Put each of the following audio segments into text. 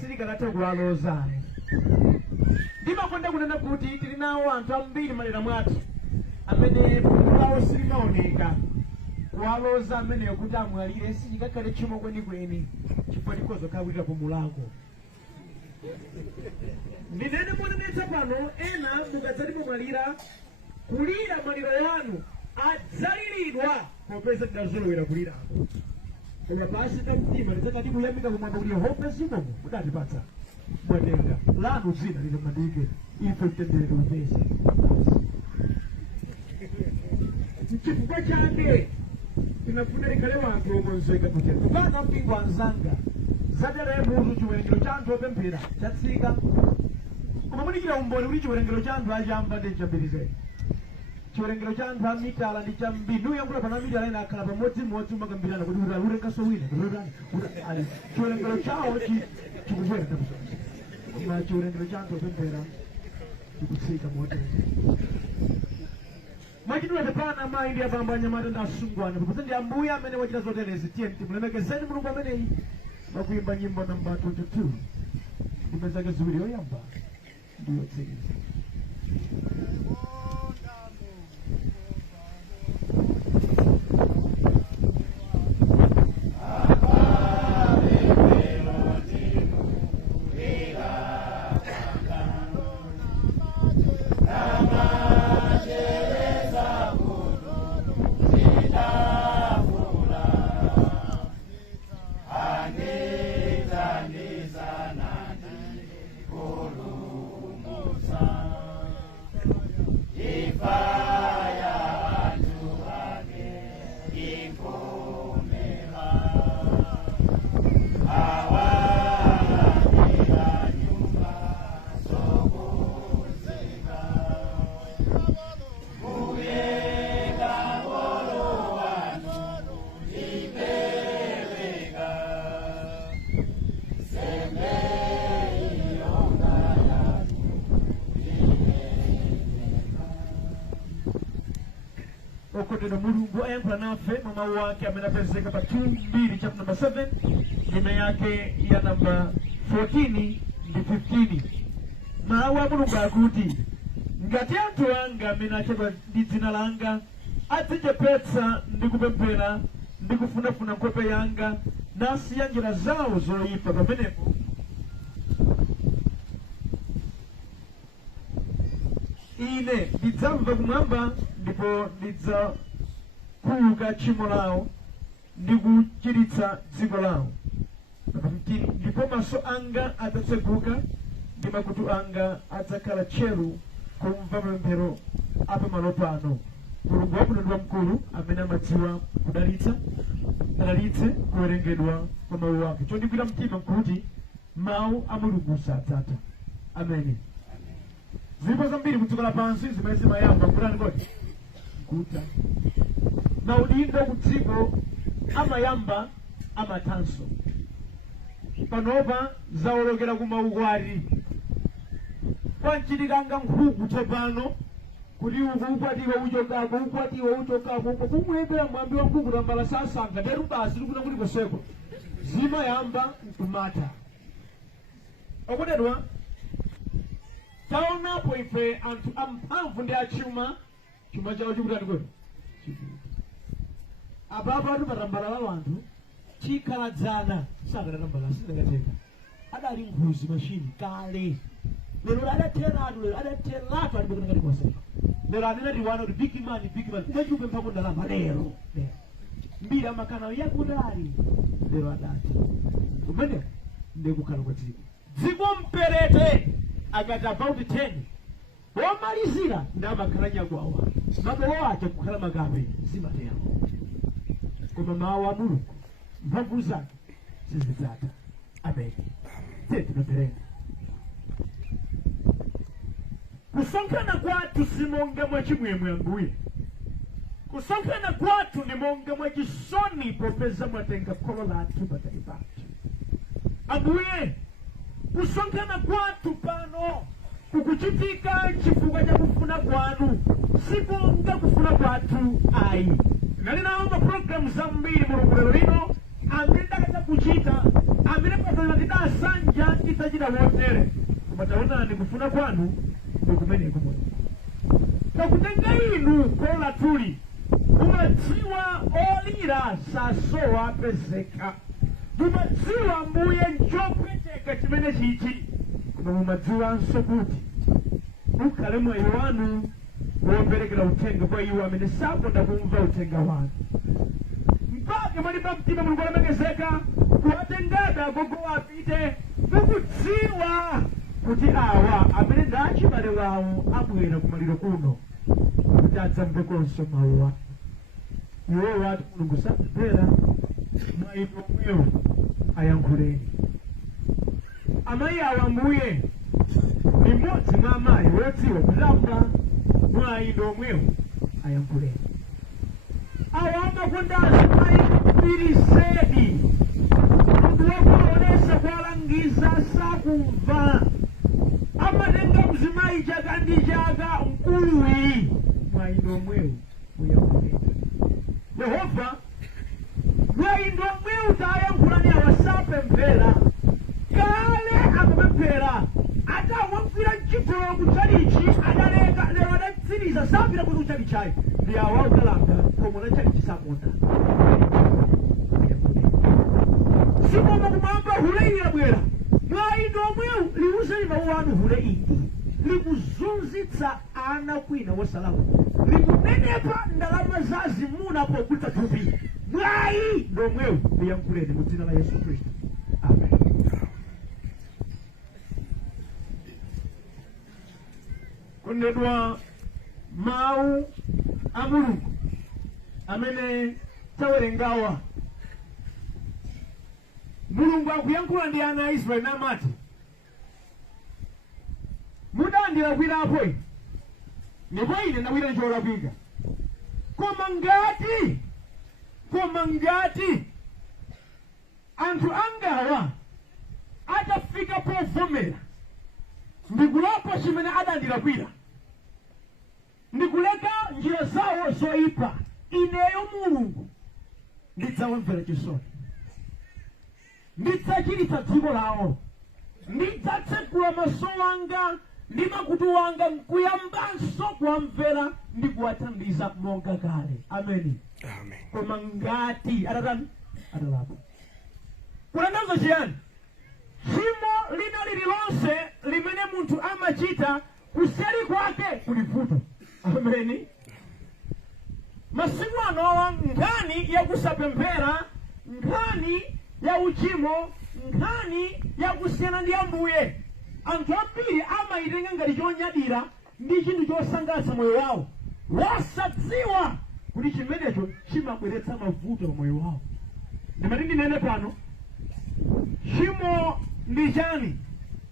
sirika nategwaloza ndimakonda kunena kuti tili nawo anthu ambiri malera mwathu amene pawo silinaoneka kuwaloza ameneyo kuti amwalire sichikakhale tchimo kwenikweni chifukwa tikozo kawirira ku mulango. Ndinene monenetsa pano ena mukadzati mumwalira kulira maliro yanu adzaliridwa popeza tidazolowera kulirako. Koma pasi tamtima lidzakati kuyamika kumwamba kuti Yehova zikomo mudatipatsa mwatenga lanu zina litamandike ife mtendere upeze. Chifukwa chake tinafuna likhale wanthu okonzeka kuti kupana mpingo anzanga zatere mutu chiwerengero cha anthu opemphera chatsika. Koma munikira umboni kuti chiwerengero cha anthu achamba ndi chambirize. Chiwerengero cha anthu amitala ndi chambiri nuyankhula pana amitala ena akhala pamodzimodzi umakambirana kuti ulengaso wina ali chiwerengero chawo chikukwera koma chiwerengero cha anthu opemphera chikutsika motere. Mwachidule pana mayi ndi abambo anyamata ndi asungwana popeza ndi ambuye amene wachita zoterezi. Tiye timulemekezeni mulungu ameneyi pakuimba nyimbo namba 22 ndime zake ziwiri yoyamba ndi yotsiriza. Okotero mulungu ayankhula nafe mwa mawu ake amene apezeka pa 2:2 chapter number 7 ndime yake ya namba 14 ndi 15. Mawu a mulungu akuti ngati anthu anga amene achedwa ndi dzina langa adzichepetsa ndi kupemphera ndi kufunafuna nkhope yanga nasiya njira zawo zoyipa, pamenepo ine ndidzamva kumwamba ndipo ndidzakhululuka tchimo lawo ndi kuchiritsa dziko lawo. Ndipo maso anga adzatseguka ndi makutu anga adzakhala tcheru kumva mapemphero a pamalo pano. Mulungu wabwino ndi wamkulu amene amadziwa kudalitsa adalitse kuwerengedwa kwa mawu ake. Chondigwira mtima nkuti mawu a mulungu sadzatha. Ameni. Zilipo zambiri kudziko lapansi zimene zimayamba kutani kodi kuta maudindo kudziko amayamba amathanso. Panopa zawolokera kumaukwati kwanchitikanga nkhuku tsopano kuti uku ukwatiwe uchokako ukwatiwe uchokako kumuyembera mwambi wa nkhuku tambala sasankha teru basi likuna kuti koseko zimayamba nkumata. Okutedwa taonapo ife anthu amphamvu ndi achuma chuma chawo chikutani kodi apapa atu patambalala wanthu chikhaladzana sakatatambala sizingateka adali nkhuzi machini kale lero adatheratu lero adatheratu alibekana koseka lero anena tiwana kuti big man umachikupempha kundalama lero mbiri amakana yakutali lero adati kumene ndikukhala kwa dziko mperete akati about 10 womalizira ndamakhala nyagwawa mabewo ache kukhala magabe zimatero. Koma mawu a mulungu mphamvu zake sizidzatha. Ameni. Tinapempherera. Kusonkhana kwathu simonga mwachimwemwe ambuye. Kusonkhana kwathu ni monga mwachisoni popeza mwatenga kholo lathu patali pathu. Ambuye kusonkhana kwathu pano kukuchitika chifukwa cha kufuna kwanu sikonga kufuna kwathu ayi. Nali nawo ma program zambiri mulungu lero lino amene ndakata kuchita amene patana tidasanja tisachita motere kumataona ndikufuna kwanu ndikumeneko mwe takutenga inu kola tuli umadziwa olira sasowa pezeka mumadziwa mbuye njopweteka chimene chichi koma mumadziwanso kuti ukhale mwayi wanu woperekera uthenga kwa iwo amene sakonda kumva uthenga wanu mpaka malipa mtima mulungu alemekezeka kuwatengada agogo apite mukudziwa kuti awa amene ndachibale wawo abwera kumaliro kuno kuti adzamvekonso mawu wanu iwo wati mulungu sapemphera mwayi omwewo ayankhuleni amayi awa mbuye ni mmodzi mwa amayi wodziwa kulamba mwayi omwewo ayankhuleni awa amakondazi mayi pirisedi munthu wakuonesa kwalangiza sakumva amatenga mzimayi chaka ndi chaka mkuluwi mwayi omwewo uyankhuleni Yehova mwayi omwewo tayankhulani awasapemphera kale akamapemphera atawagwira mchigolo kuchalichi adaleka lero adatsiriza sapita kuti kuchalichayi ndi awa udalanga komwe nachalichi sakonda sikoma kumwamba hule ili abwera mwayi omwewo liwuzeni mawu anu hule ili likuzunzitsa ana kwina wosalakwa likunenepa ndalama zazimuna pogulitsa thupi mwayi omwewo liyankhuleni mu dzina la Yesu Khristu amen. Kondedwa mawu a Mulungu amene tawerengawa Mulungu akuyankhula ndi ana a Israeli namati mudandilakwirapo ndipo ine ndawira ncholakwika koma ngati anthu angawa atafika povomera ndikulapa chimene adandilakwira ndikuleka njira zawo zoyipa ineyo Mulungu ndidzawamvera chisoni ndidzachiritsa dziko lawo ndidzatsekula maso anga ndi makutu wanga nkuyambanso kuwamvera ndi kuwathandiza monga kale ameni koma ngati atatani atalapa kutanthauza chiyani tchimo lina lililonse limene munthu amachita kuseri kwake kuli vuto ameni masiku anowa nkhani yakusapemphera nkhani ya uchimo nkhani yakusiyana ndi Ambuye anthu ambiri amayitenga ngati chonyadira ndi chinthu chosangalatsa moyo wawo wosadziwa kuti chimenecho chimabweretsa mavuto pa moyo wawo ndimati ndinene pano chimo ndi chani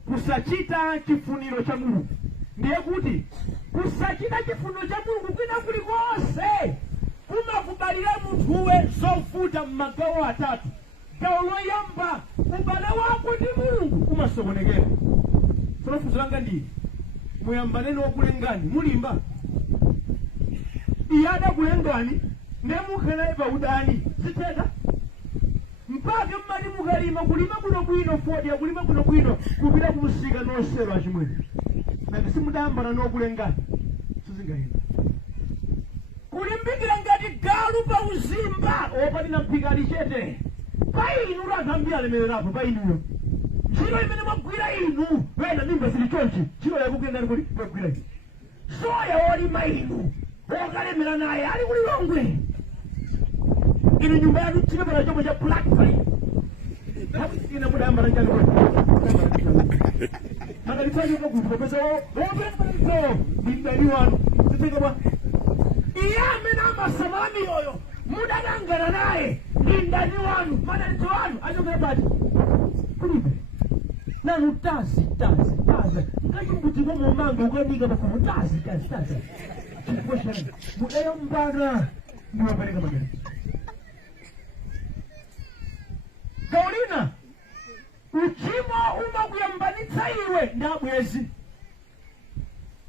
kusachita chifuniro cha Mulungu ndiye kuti kusachita chifuniro cha Mulungu kwina kulikonse kumakubalira munthuwe zovuta m'magawo atatu gawo loyamba ubale wako ndi Mulungu umasokonekera funso langa ndili muyambaneni wokulengani mulimba iye adakulengani nemukhalaye pa udani zithetha mpaka mmati mukalima kulima kuno bwino fodya kulima kuno bwino kupita kumusika nosero achimwene ngati simudayambana nokulengani sizingayenda kulimbikira ngati galu pa uzimba opatina mphikali chete pa inu lanthu alemererapo pa inuyo ntchito imene mwagwira inu wena mimba zili chonchi ntchito yakugwira kuli mwagwira inu soya wolima inu wokalemera naye ali kulilongwe inu nyumba yanu chipepera chomwe cha black friday ina mudayambana njani akalifanyoka kuti popeza woperezo ndidani wanu zitekebwa iye amene amasamala miyoyo mudadangana naye ndindani wanu madalitso wanu achokera pati kulibe nanu tazi ngachimbudziko momanga ukanika pafumo tazi chikukweshani mudayambana ndiwapereka madalitso Kaulina uchimo umakuyambanitsa iwe ndi abwezi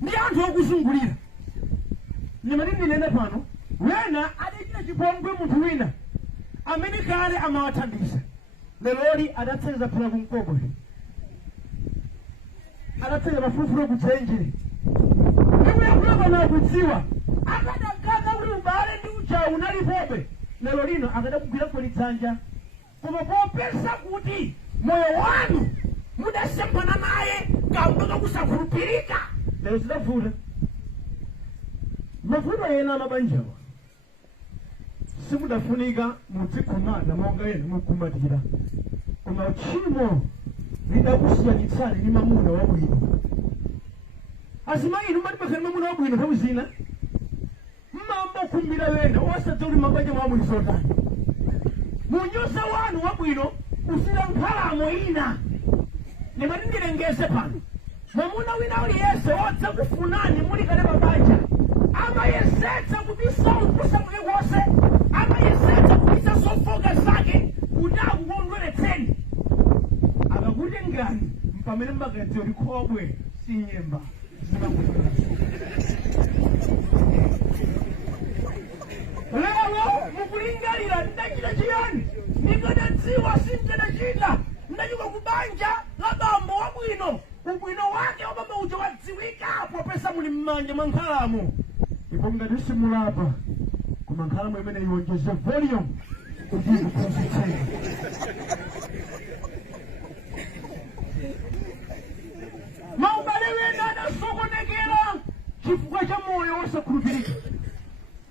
ndi anthu okuzungulira ndimati ndinene pano wena adachita chipongwe munthu wina amene kale amawathandiza leloli adatsiriza phera kumkobwe, adatsiriza mafufulo kutsenje. Ndipo yakulaba na kudziwa akadakaka uli ubale ndi uchawu unalipobe, lero lino akadakugwira kwa lidzanja. Koma popeza kuti moyo wanu mudasempana naye kampaka kusakhulupirika, lero zidavuta. Mavuto ena amabanjawa simudafunika mudzikhumana monga ena mukumatira, koma tchimo lidakusiyanitsani ndi mamuna wabwino. Azimayi inu matibakhali mamuna wabwino nthawi zina mmambokumbira wena osati uli mabanja mwa mulisotani. Munyosa wanu wabwino usila mphalamo ina. Ndimati ndilengeze pano, mwamuna wina uliyese wodza kufunani muli kale mabanja amayesetsa kubisa upusa mwake wose, amayesetsa kubisa sofoka zake kuti akukondweretseni. Akakutengani mpamene mbakadzi likhobwe si nyemba lero mukulingalira ndachita chiyani, ndikadadziwa sindikanachita. Ndachoka kubanja la bambo wabwino, ubwino wake wababa uja wadziwika popeza muli m'manja mwa nkhalamo. Ndipo ngati simulapa koma nkhalamo imene iwonjeze volume kuti ikuphunzitseni. Maubale wena adasokonekera chifukwa cha moyo wosakhulupirika.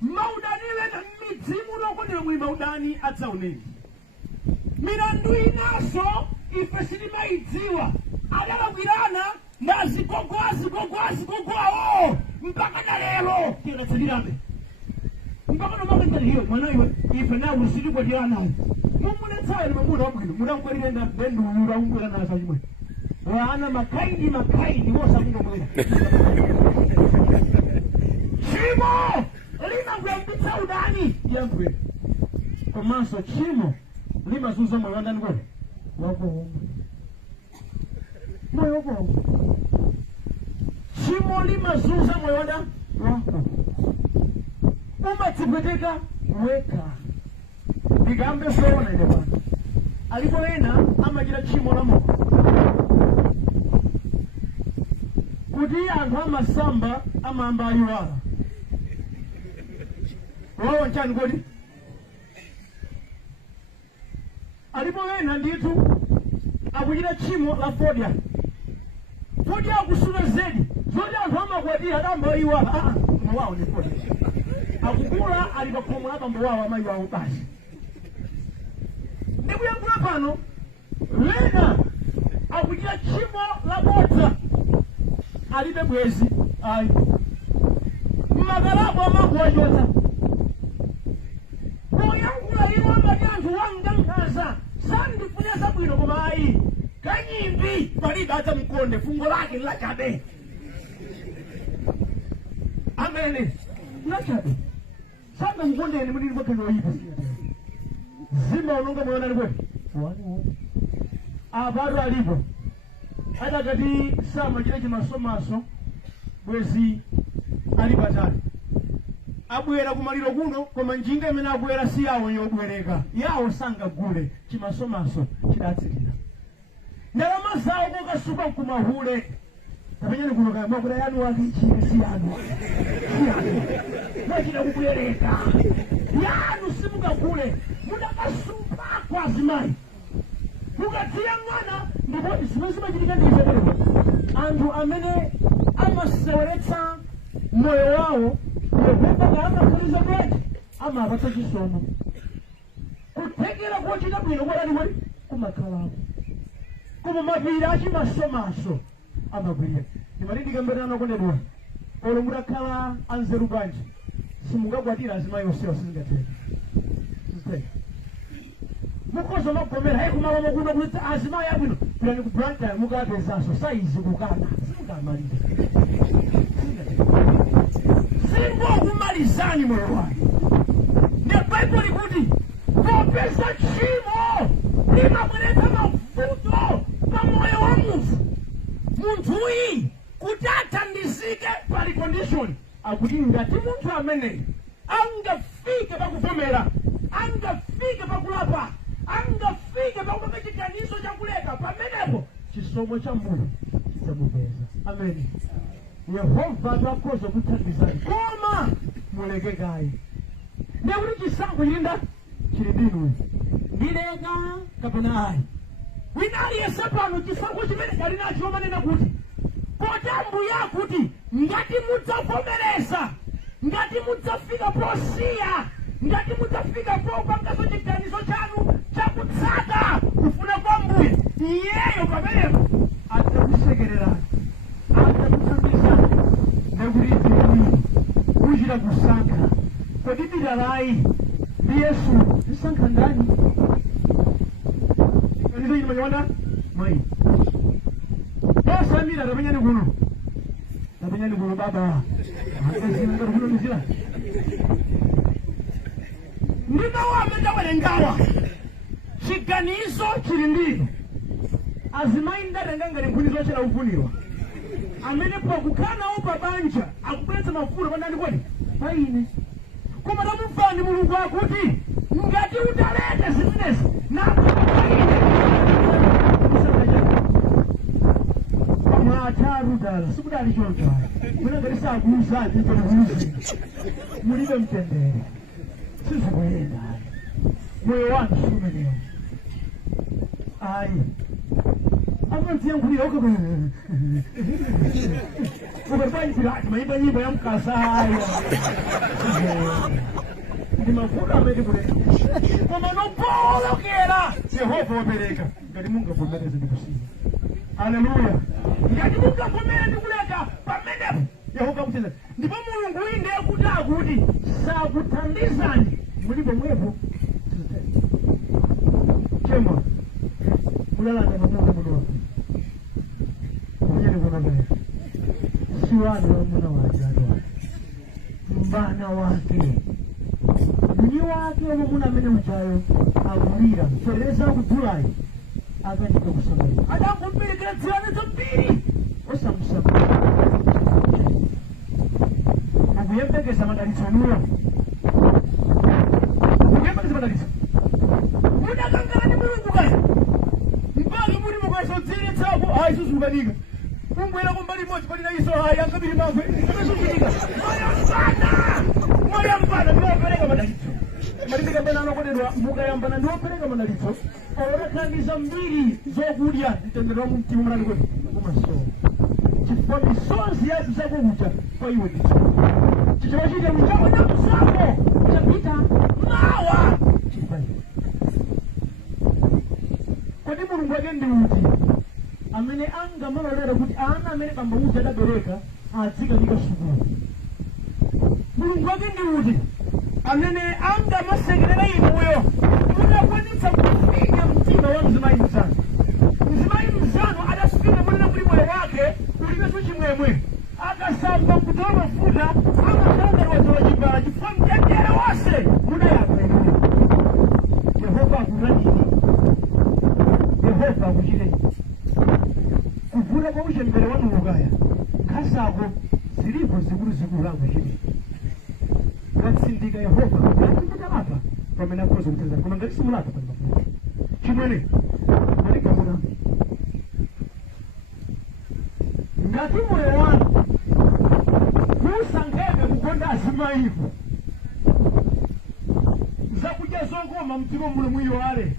Maudani wena midzimu lokondera muli maudani adzaoneni. Milandu inaso ife sitimayidziwa, adalakwirana na zigogwawo mpaka na lero tiratsalirabe. Mpaka nomaka ndaliyo mwana iwe ife nawe usitikwatiranayo. Mumunetsayo ni mamuna wabwino, munamukwalire nda bendu uyura umbwera nasa chimwe. Wana makaidi wosa kungomwera. Chimo lima kuyambitsa udani yangwe. Komanso chimo lima zuza moyo wandani kwa wako moyo wako. Chimo lima zuza moyo wandani wako. Umatipeteka weka. Digambe sona ile bana. Alipoenda amajira chimo la Mungu. Kuti anthu amasamba amamba ayiwala. Wawo nchani kodi? Alipoenda nditu akuchita chimo la fodya. Fodya akusula zedi. Zodi anthu amakwatira adamba ayiwala. Mwawo ni fodya. Akukula alipakomola bambo wawo amayiwawo basi. Ndikuyambula pano lena akuchita chimo la bodza. Alibe bwezi ayi magalabo amakuwachota poyankula iwo amati anthu wanga nkhaza sandifunesa bwino koma ayi kanyimbi palibe adzamkonde fungo lake lachabe. Amene lachabe sanga mkondeni mulili mwakeno oyipa zima unonga mwana alikwe abado alipo adakati sama chile chimasomaso bwezi alipatali abwera kumaliro kuno koma njinga imene abwera si yawo yobwereka yawo sangagule chimasomaso chidatsikira ndalama zawo kokasuka kumahule kapenyani kuno kaya mwakuda yanu wakichire si yanu mwachita kubwereka yanu simukagule mudakasupa kwa azimayi mukadziya mwana ndipo zimene ndizekerero anthu amene amaseweretsa moyo wawo Yehova amakhaliza bwanji amapatsa chisomo kuthekera kuchita bwino kwalani wali kumakhalako koma mapiri achimasomaso amagwirira. Ndimati ndikamberana kondedwa olo mudakhala anzeru bwanji simungakwatira azimayi onsewa sizingatheka. Mukozo magomera hayi kumala makuno kulitsa azimayi abwino kulani ku Blantyre mukapezaso saizi kukana simukamaliza simbo kumalizani moyo wake. Ndi Bible likuti popeza tchimo limabweretsa mavuto pa moyo wa munthuyi kuti athandizike pali condition akuti ngati munthu amene angafike pakuvomera angafike pakulapa, angafike pakupanga chikanizo chakuleka, pamenepo chisomo cha Mulungu chidzamupeza. Amen. Yehova akhoza kuthandizani koma muleke kaye. Ndikuti chisankho chili ndinu, ndileka kapena ayi. Wina aliyense pano chisankho chimene ali nacho chomanena kuti Mbuye akuti ngati mudzavomereza, ngati mudzafika posiya, ngati mudzafika popangaso chiganizo chanu chakutsata kufuna kwa Mbuye, iyeyo pamenepo adzakusekererani, adzakuthandizani. Ndikuti idziwiri kuchita kusankha kodi bidalayi ndi Yesu tisankha ndani? Chiganizo chino manyawanda mwayi osamira tapanyani kuno, tapanyani kuno baba ngati kuno nizila ndinawo ametawelengawa chiganizo chili ndino. Azimayi ndatenga ngati mphunizo chera ufunirwa amene pakukhala nawo pabanja akubweretsa mafuta pandani kwene paine. Koma tamumvani Mulungu akuti ngati utalete zimenezi napaine mwataru dala sikudali choncho mwina ngati sakuuza ndikuuzi mulibe mtendere sizikuyenda moyo wanu siumenewo. Ayi amanziyankhulira ukapayipira ati mayimba nyimbo ya mkasaya ndi mafuta amene kuleta koma nopolokera Yehova wapereka ngati mungavomereze ndikusiya. Haleluya. Ngati mungavomera ndikuleka pamenepo Yehova akuthandizani. Ndipo Mulungu inde akuti akuti sakuthandizani mulipo mwepo chemba mulalanda mamungu muno kunyeni kunapera si wanu wa muna wake atwa mbana wake mwini wake wa muna amene uchayo akulira mfereza kutulayi akachita kusamali adakumpelekera dzirane zambiri osamusama akuyembekeza madalitso anuyo, akuyembekeza madalitso mudakangana ndi Mulungu kaya mpaka muri mukasodziretsapo hayi suzukanika kumbwera kumbali imodzi palina iso hayi angabiri mamwe akasuzunika moyambana ndiwopereka madalitso malipika mbena anakondedwa mukayambana ndiwopereka madalitso olakhandiza mbiri zokudya zitendedwa mu mtima mulani kwene kumasowa chifukwa misonzi yathu zakukucha kwa iwe ndicho chichewa chidya mchako chako zako chapita mawa chifukwa kodi Mulungu wake ndi uti amene angamalolera kuti ana amene bamba uti adabereka adzikanika sukulu. Mulungu wake ndi uti amene angamasekerera inuyo munakwanitsa kufinya mtima wa mzimayi mzanu. Mzimayi mzanu adasukira mulina kuli moyo wake ulibeso chimwemwe akasamba kutola mafuta amasanga liwatola chibala chifukwa mtendere wose munayaka inuyo. Yehova akutanini, Yehova akuchiteni kuvula kwa ushe mbere wanu ukaya kasako zilipo zikulu langu chini katsindika Yehova yakumbita lapa pamene akhoza kutezana koma ngati simulapa pali mafuta chimwene malikamuna ngati moyo wanu kusankhebe kukonda azimayipo zakudya zokoma mtima muno mwiyo wale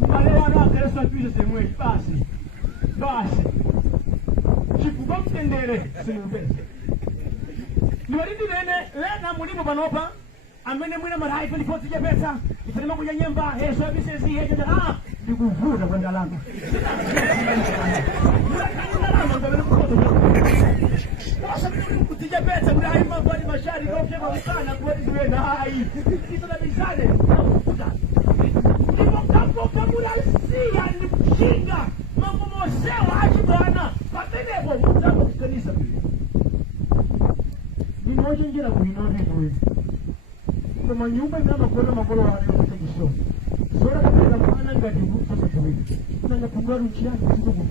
mbale wanu akalesa tuize semwechi basi chifukwa mtendere simupeza. Ndiwalindi lena mulimu panopa amene mwina marayi palipoti chepetsa ifanima kuja nyemba heso abisezi hejo ndikuvuta kwa ndalama kutichepetsa kuti ayimba kwani mashari kaufyema mkana kwani ziwena hayi isana bizane ndipo kapoka mulalisiya ndi mshinga mambo mosewa achibwana pamenepo mutaka kukanisa ninochenjera kuinovinuwe koma nyumba inamakona makolo wanaotekiso zora kapela mwana ngativu sasabwini unangapungula nchiyani zikuku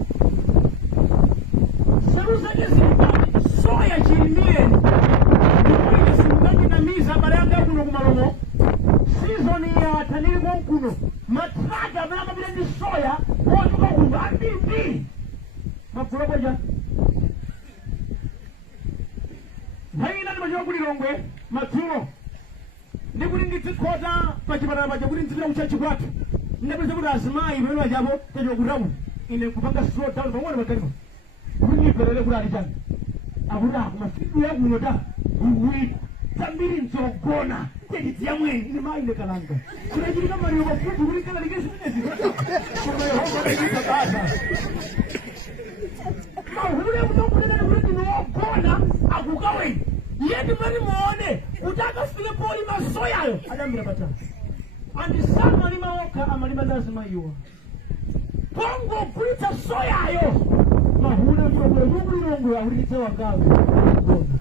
sarusake zilipani soya chilimiyeni ndikuile simukanyinamiza abale anga kuno kumalomo season ya kanili mwankuno matraga mnama bila ndi soya ojuka kumbambibi mafula boja haina ni majoku ni longwe matuno ndikuli nditikoza pachipatala paja kuti nditira uchachi kwatu ndapeza kuti azimayi pamene pajabo tachiwa kutamu ine kupanga slow down pang'ono pakalima kunyiperere kuti ali chani akuti akumafidu yakuno ta uwiko tambiri nzogona tekidziya mweni ine maine kalanga kunachitika mariyo mafuti kuti kana likesiminezi koma yehova ndikisakasa mahule kutokulena kuti ndinogona akukaweni yeti mwani muone kuti akafike poli masoyayo adambira patatu andisama malima oka amalima ndazimayiwa kongo kulitsa soyayo mahuna mlongo yungulilongo akulitsa wagawe gona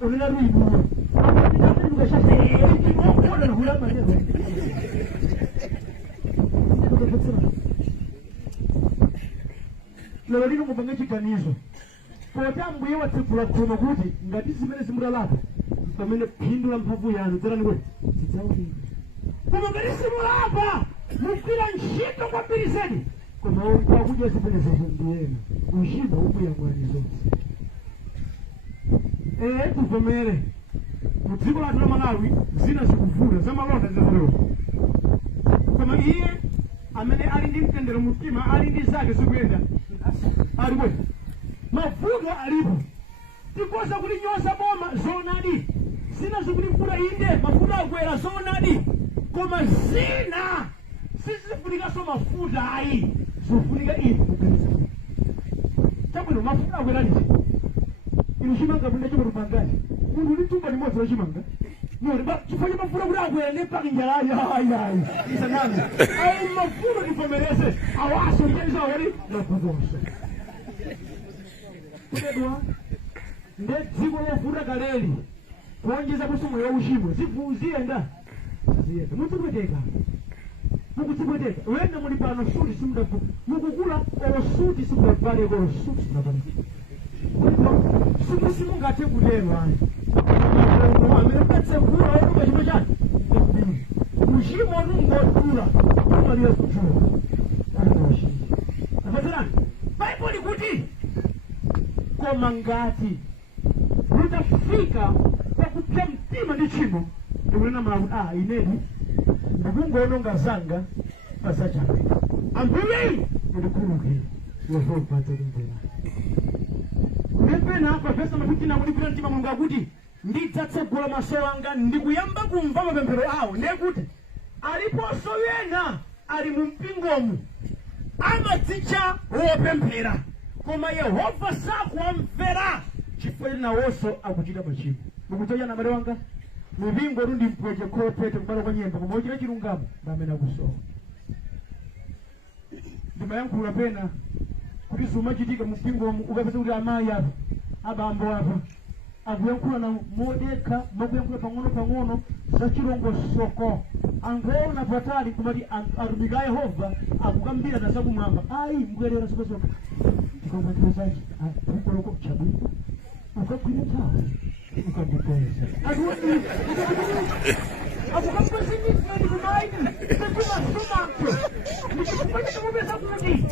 unena ruibuwe akatitatu ndikashasheeki mokona nhula manero lero lino mupange chiganizo kota mbuye watsekula khomo kuti ngati zimene zimudalapa pamene phindu la mphamvu yanu dzerani kuti zidzawulira koma ngati simulapa mugwira ntchito kwambiri zedi koma wakudya zimenezozo ndiyena uchimba ukuyang'ani zonse tuvomere mu dziko lathu la Malawi zina zikuvula zamalonda zazero koma iye amene ali ndi mtendero mumtima ali ndi zake zikuyenda ali bwino mavuto alipo tikoza kuti nyosa boma zonadi zina zikuti mvula inde mafuta akwera zonadi koma zina sizifunikanso mafuta ayi zofunika ine kuganiza chabwino mafuta akwera liti inu chimanga punda chikoto pangaji munthu litumba limodzi lachimanga noti chifukwa mafuta kuti akwera nepaka njala ayayi isanami ayi mafuta tivomereze awaso lichenizawo yali nakukonso kudedwa nde dziko lovuta kaleli kuonjeza kusomo ya uchimo ziyenda mudzipweteka mukudzipweteka wena muli pano suti simudavu mukukula olo suti simudavale olo suti simudavale suti simungathe kutero ayi amene mudatsekula oluka chimo chake uchimo nungodula umalira kuchula anawashinji afatirani baibuli kuti koma ngati litafika pakupya mtima ndi chimo ndikunena malamulo inedi ndikungononga zanga pasachake ambuye mulikhululukire yehova adzalimvera ndipena profesa makutina mulipira mtima mulungu akuti ndidzatsegula maso anga ndikuyamba kumva mapemphero awo ndiye kuti aliponso wena ali mu mpingomu amadzitcha wopemphera koma yehova sakuwamvera chifukwa nawonso akuchita machimo mukuchocha na mbale wanga mipingo ndi mpweche khopete kubala kwa nyemba koma uchita chilungamo ndamene akusowa ndimayankhula pena kuti zimachitika mpingomu ukapeza kuti amayi apa abambo apa akuyankhula na modekha makuyankhula pang'ono za chilongosoko anthu aona patali kumati atumiki a yehova akukambira na zakumwamba ayi mbwerera zipazoka ndikamwatirezaji ukoloko mchabwino ukagwire nthawi ukandipeza akukambazindifeni kumaini sekumasumapyo ndikupanyika mupeza kuti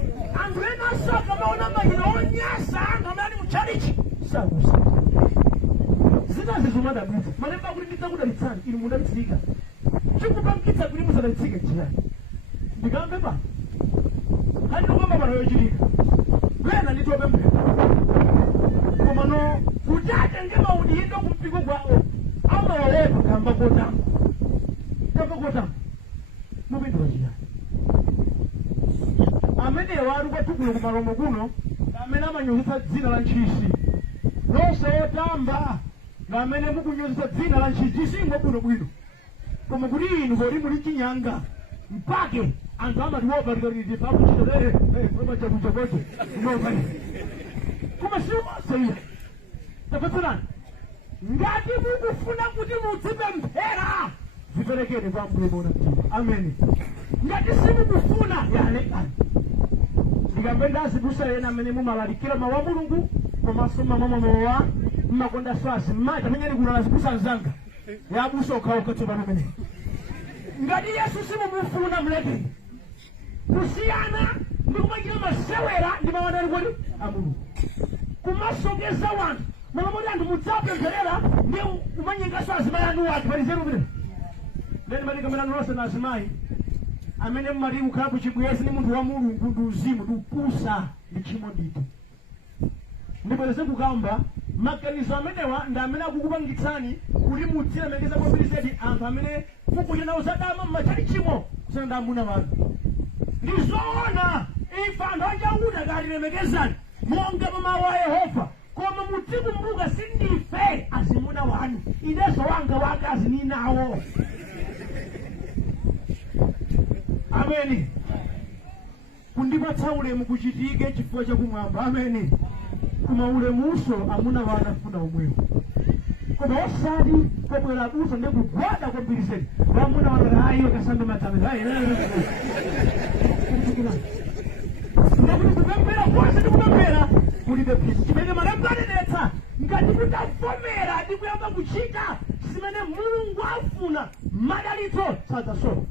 anthu ena asaka maona mayina onyasa anthu amene ali mutchalichi sakusa zinazi zomadabwitsa malemba kuti ndidzakudalitsani inu mudalitsika chikupangitsa kuti musadalitsike njirani ndikamve pano kandikukamba pano yochitika wena nditopemphera koma no kuti atenge maudindo kumpiko kwawo amawawepa kamba kotamba mupindula chiyani amenewa ali kwatukulo kumalomo kuno amene amanyozesa dzina la ntchisi lonse otamba ngamene mukunyozesa dzina la ntchisi singwe bwinobwino koma kuti inu kodi muli chinyanga mpake anthu amatiwopa likaliti pakuchitolere koma chakuchakocho unopa koma siwonse iya tapatsanani ngati mukufuna kuti mudzipemphera ziperekeni kwa mbuye mona mtima ameni ngati simukufuna yalekani ndikambe ndazibusa ena amene mumalalikira mawu a mulungu komanso mamamowa mmakonda swasi mmati amene ali kulala zibusa nzanga yabusa okhaokha tsopano amene ngati Yesu simumufuna muleke kusiyana ndi kumagira masewera ndi mawanani kodi amulungu kumasokeza wanthu makamoti anthu mudzapempherera ndi kumanyengaso azimayi anu wanthu palizero pita ndeni matikamera nonse na azimayi amene mmati kukhala kuchibwezi ni munthu wa mulungu ndi uzimu ndi upusa ndi tchimo ndito ndipweteze kukamba maganizo amenewa ndi amene akukupangitsani kuti mudzilemekeza kwambiri zedi anthu amene mukuchita nawo zadama mmachali chimo kusana ndi amuna wanu ndi zoona ife anthu achauta katilemekezani monga mwa mawu a Yehova koma mudzikumbuka sindife azimuna wanu inenso wanga wakazi ni nawo ameni kundipatsa ulemu kuchitike chifukwa chakumwamba ameni koma ulemuso amuna wanu afuna omwewo koma osati kobwera abusa ndi kugwada kwambiri zedi wamuna wanarayo kasambe matame ayi ndakuti kupempera kwase ndikupempera kulibe pisi chimene malemba anenetsa ngati mutavomera ndi kuyamba kuchita zimene mulungu afuna madalitso sadzasowa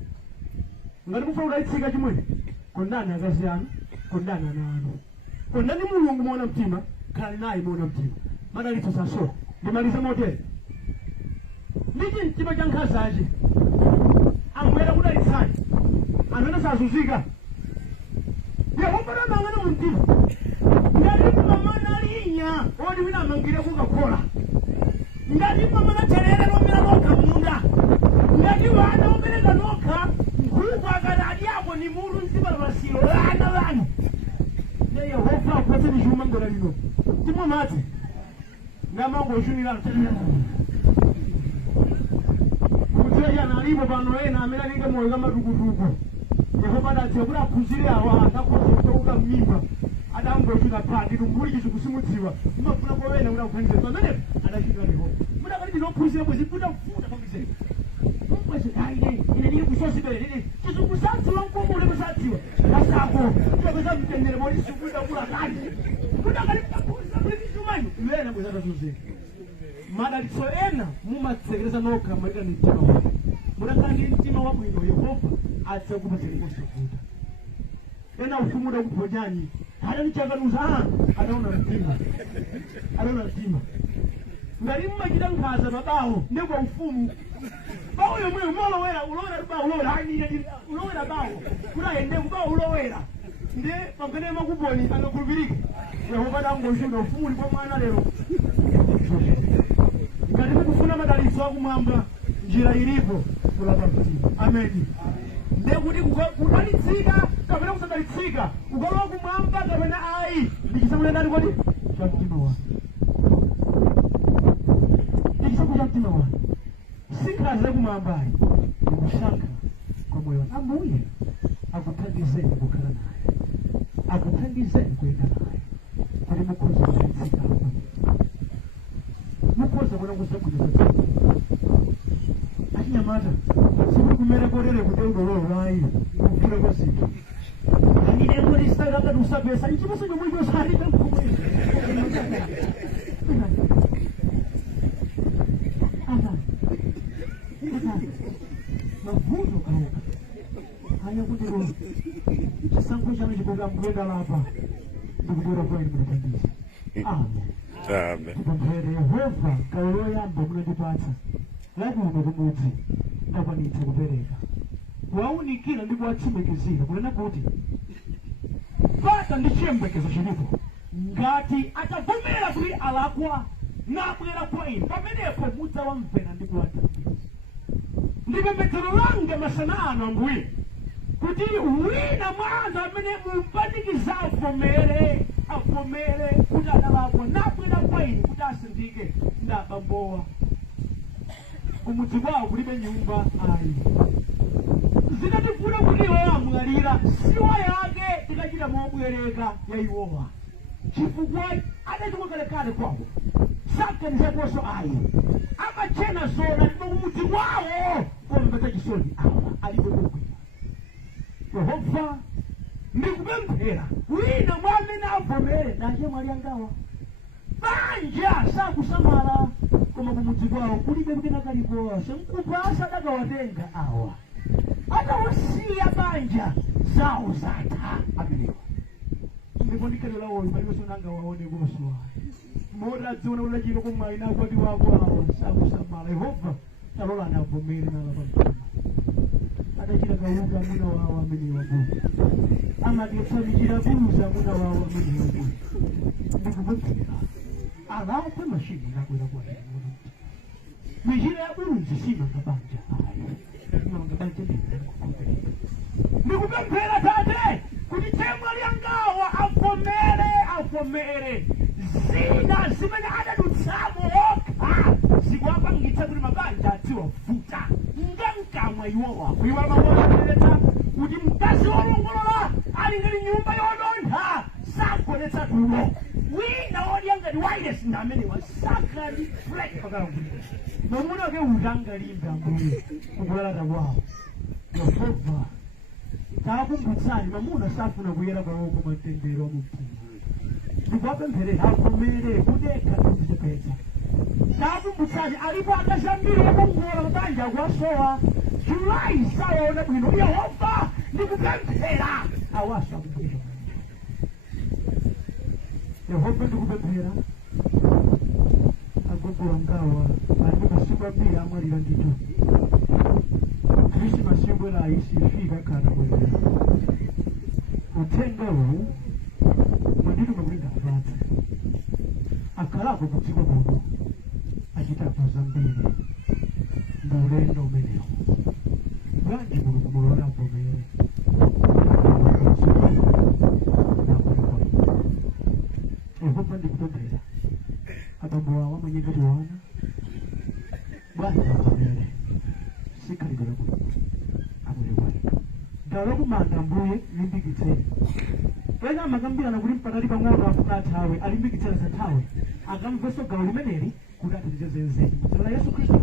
ngati mufuna kudalitsika chimwene kondani akazi anu kondani ana anu kondani mulungu moona mtima khalani naye moona mtima madalitso sadzasowa ndimalize motere nditi mtima cha nkhazachi amwera kudalitsani amene sazunzika Yehova namangana mumtima ngati mamana linya odi wina amangire kukakhola ngati mamana terere nomera nokha munda ngati wana obereka nokha nkhuku akadadi ako ni mulu mziba masiro lana lanu ne Yehova akwete nishuma ngola lino timwe mati ngamango shunira kutya na alipo pano ena amene alike moyo kama tukutuku Yehova adatsegula aphunzire awa akakotoka mmimba adangofika pandi tumbuli chikusimudziwa umafuna kwawena unakuphunzira pamene adachita Yehova muda kali ndinophunzira bwezi kuda kufuta pamizeni kwese kaide ine ndiye kusosibele ine chizungusadziwa nkomule kusadziwa kasako chokeza mtendere moli sikuda kula kali muda kali kuphunzira bwezi chumanyu iwena bweza tazunzika madalitso ena mumatsekereza nokha malika ni mtima wake mudakhala ndi mtima wabwino Yehova adzakupatsani kusavuta ena ufumu udakuponyani adanichakanuza adaona mtima ngati mmachita nkhaza mabawo ndekwa ufumu bawo yomwe umolowera ulowera bawo ulowera bawo kutayende kubawo ulowera ndi pamene makuponi anakhulupirika Yehova adangoshinga ufumu ulipo mwana lero ngati mukufuna madalitso akumwamba njira ilipo kulapa mtima ameni ndekuti kudalitsika kapena kusadalitsika ukalowa kumwamba kapena ayi ndichisakucha ndani kodi cha mtima wanu ndichisakucha mtima wanu sikhaze kumwambayi ndikusankha kwa moyo wanu ambuye akuthandizeni kukhala naye akuthandizeni kuyenda naye kuti mukhoza kudalitsika mukhoza kuona kusakucha achinyamata sikuli kumene kotere kuti udolowo ayi kufuna kwa zinthu amine ngoti sakakati usapesa ichipaso chomwe chosalibe mkomwezi mavuto kauka hanya kuti ro chisankho chanu chikoka mkuyenda lapa ndikubwera kwani munathandiza amen tipemphere Yehova gawo loyamba munandipatsa lakuno kumudzi ndakwanitsa kupereka waunikira ndi kuwatsimikizira kunena kuti pata ndi chiyembekezo chilipo ngati atavomera kuti alakwa nabwera kwa inu pamenepo mudzawamvera ndi kuwathandiza ndi pembedzero langa masana ano ambuye kuti wina mwa anthu amene mumpanikiza avomere kuti adalakwa nabwera kwa inu kuti asindike ndabambowa kumudzi kwawo kulibe nyumba ayi zinatifuna kuti iwowa amwalira siwa yake tikachita mobwereka ya iwowa chifukwa adachimwa kalekale kwawo sakanizakonso ayi amachena zona ndipo kumudzi kwawo komveka chisoni awa alibe kokwina Yehova ndikupemphera wina mwa amene avomere nache mwali angawa banja sakusamala koma kumudzi kwawo kulibe kuti nakalikonse mkupasa adakawatenga awa atawasiya banja zawo zatha amenewa. Ndipondikalo lawo palibe sonanga waone kulosowa. Mora dziona ulajiro kumaina kwati wako awo sakusamala. Yehova talola anavomere nalapamtima. Adachira kauka muna wawo amenewa Mungu. Amadetsa michira buza muna wawo amenewa Mungu. Ndikupempera alawo pe mashini nakwera kwa Mungu. Mijira ya bulunzi simanga banja ayo. Simanga banja ndikupempera tate kuti temwa lyangawa avomere zina zimene adadutsamo okha zikuwapangitsa kuti mabanja adziwavuta ngamkamwa iwo wako iwo amaonetsa kuti mkazi wolongolola ali ngati nyumba yodontha sagonetsa tulo wina wodya ngati wireless ndi amene wasakali flek pakalangulira mamuna ke utangalimbe ambuye kukulalata kwawo Yehova takumbutsani mamuna safuna kuyera kwawo kumatendero mumtima. Ndikupempherera avomere kudekha kuzipeza. Takumbutsani alipo akazambiri okongola mabanja kwasowa Julai sawaona bwino Yehova ndikupemphera awasa kubwera. Yehova ndikupemphera agogola ngawa alipo masiku ambiri amwalira ndito. Christmas yobwera isifika kana bwera. Utenga huu mwanditu makulinda abata. Akalako kutsiko muno achitapa zambiri ndulendo umenewo. Bwanji mulukumulola avomere. Yehova ndikupemphera abambo wawo amwenyekati wana bwanji avomere. Sikalibera kuno amulewani dala kumanda mbuye limbikitseni ena amakambirana kuti mpatali pang'ono afuna athawe alimbikitsera zathawe akamveso gawo limeneli kuti atatize zenzeni mdzina la Yesu Khristu.